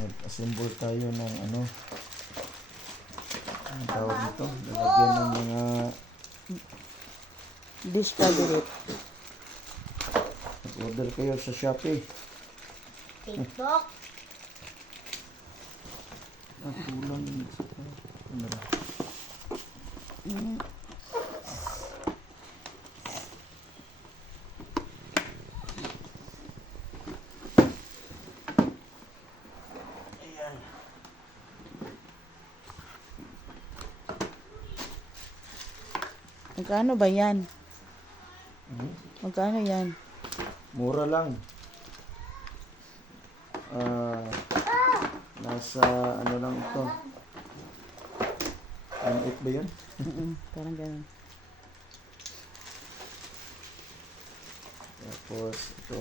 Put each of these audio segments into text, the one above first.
Mag-assemble tayo ng ano, ang tawag nito, lalagyan ng mga Dish cabinet. order kayo sa Shopee. TikTok. Kulang yun. Ano ba? Ayan. Magkano ba yan? Hmm? Magkano yan? Mura lang. Nasa ano lang ito. 1.8 ba yun? Parang ganun. Tapos ito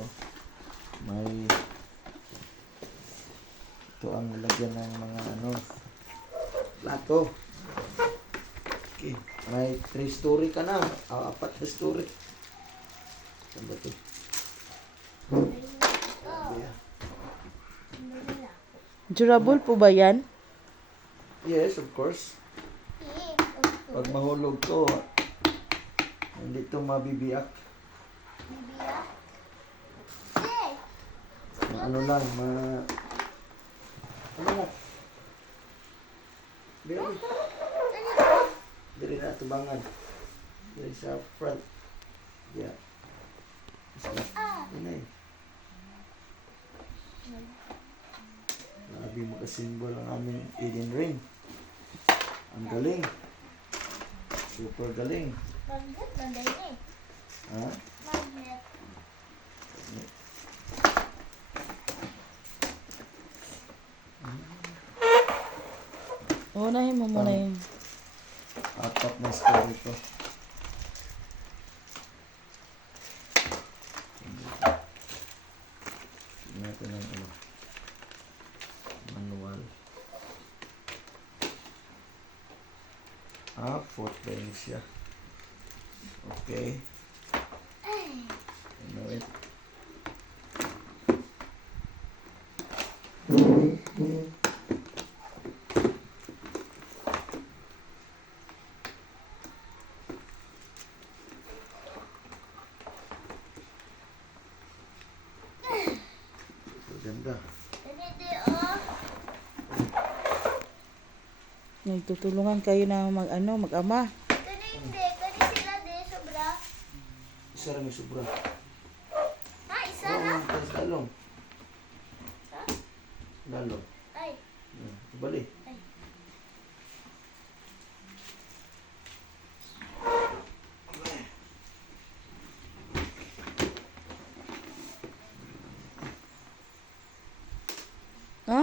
may ito ang lagyan ng mga ano plato. Okay. May 3 story ka na. 4 na story. Saan ba ito? Yeah. Durable po ba yan? Yes, of course. Pag mahulog to, hindi to mabibiyak. Ano lang, ano mo? Baby. Dili na tubangan. Dili sa front. Yeah. Yun na eh. Grabe makasimbol ang aming Eden Ring. Ang galing. Super galing. Magnet, manday na eh. Ha? Magnet. Unahin mo muna yun. 4 na story to. Tignan natin ang ano. Manual. 4 pa yun siya. Okay. Ano it? Ganda. Ganito oh. Nagtutulungan kayo na mag-ama. Kani hindi. Kani sila de. Sobra. Isa rin may sobra. Ha? Isa na? Tapos dalong. Ha? Dalong. Ay. Bali. Ay.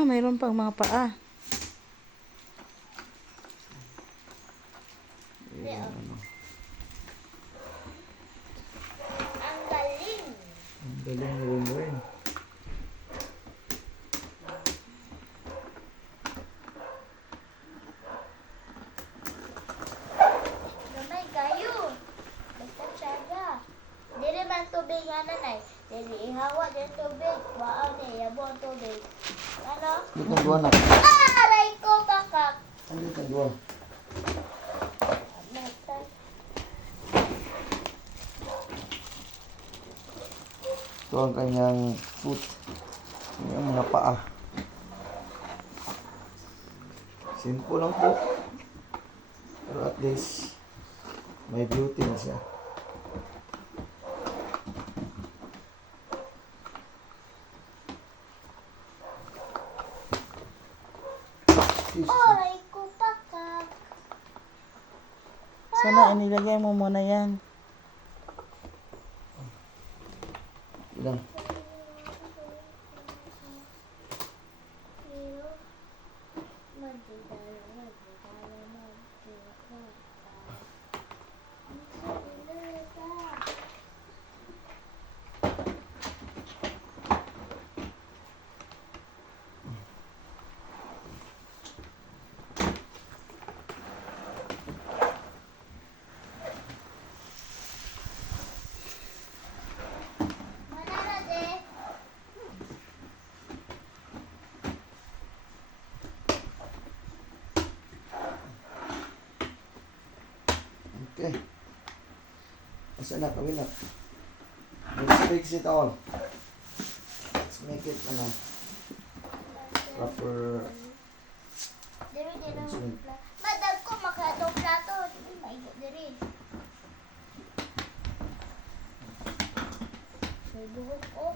Mayroon pang mga paa. Ayan, ano. Ang galing. Ang galing rin. Gamay kayo. Basta tiyaga. Dili man tubig nga nanay. Dili ihawa din tubig. Waaw ni. Yabo ang tubig. Ano? Dito ang duwa na. Aray ko kakak. Ano dito ang duwa? Ito ang kanyang foot. Yung mga paa. Simple lang po. Pero at least, may beauty na siya. Aray ko kakak. Sana inilagay mo muna yan. Ilang? Asa na, kawin na. Let's fix it all. Let's make it, proper. Diri din ang Sunod. Madag ko makatong plato. Maigo diri. May buhok ko.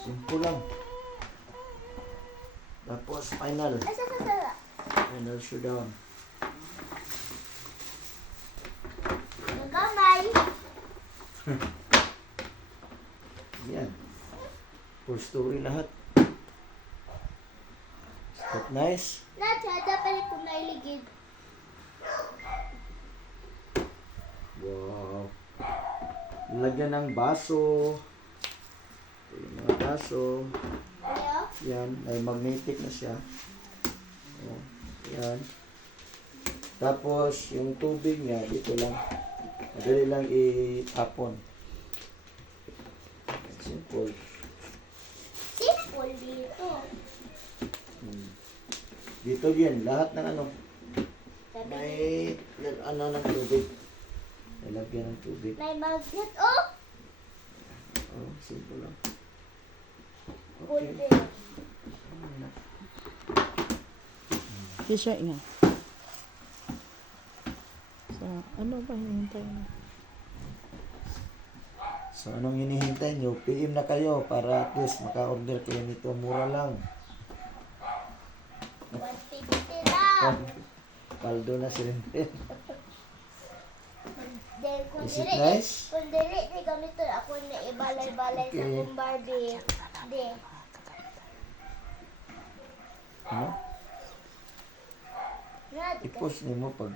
Simple lang. Tapos, final. Asa. Final showdown. Ang kamay. Yan. Full story lahat. Step nice. Natsada pa rin kung nailigid. Wow. Lagyan ng baso. Ito yung mga baso. Ayo. Yan. Ay magnetic na siya. Oh, yan. Tapos, yung tubig niya, dito lang. Madali lang itapon. Simple. Simple dito. Hmm. Dito yan. Lahat ng Sabi may ng tubig. Lalagyan ng tubig. may magnet. Oh! Oh, simple lang. Full Okay. bill. T-shirt nga. So, ano ba hinihintay mo? So, anong hinihintay nyo? PM na kayo para at least maka-order kayo nito. Mura lang. 150 lang. Paldo na si Rentel. Then, kung Is it dili, nice? kung dili, di gamito ako na ibalay-balay sa Okay. akong Barbie. Di. Ano? Nga, di ka. I-post niyo mo pag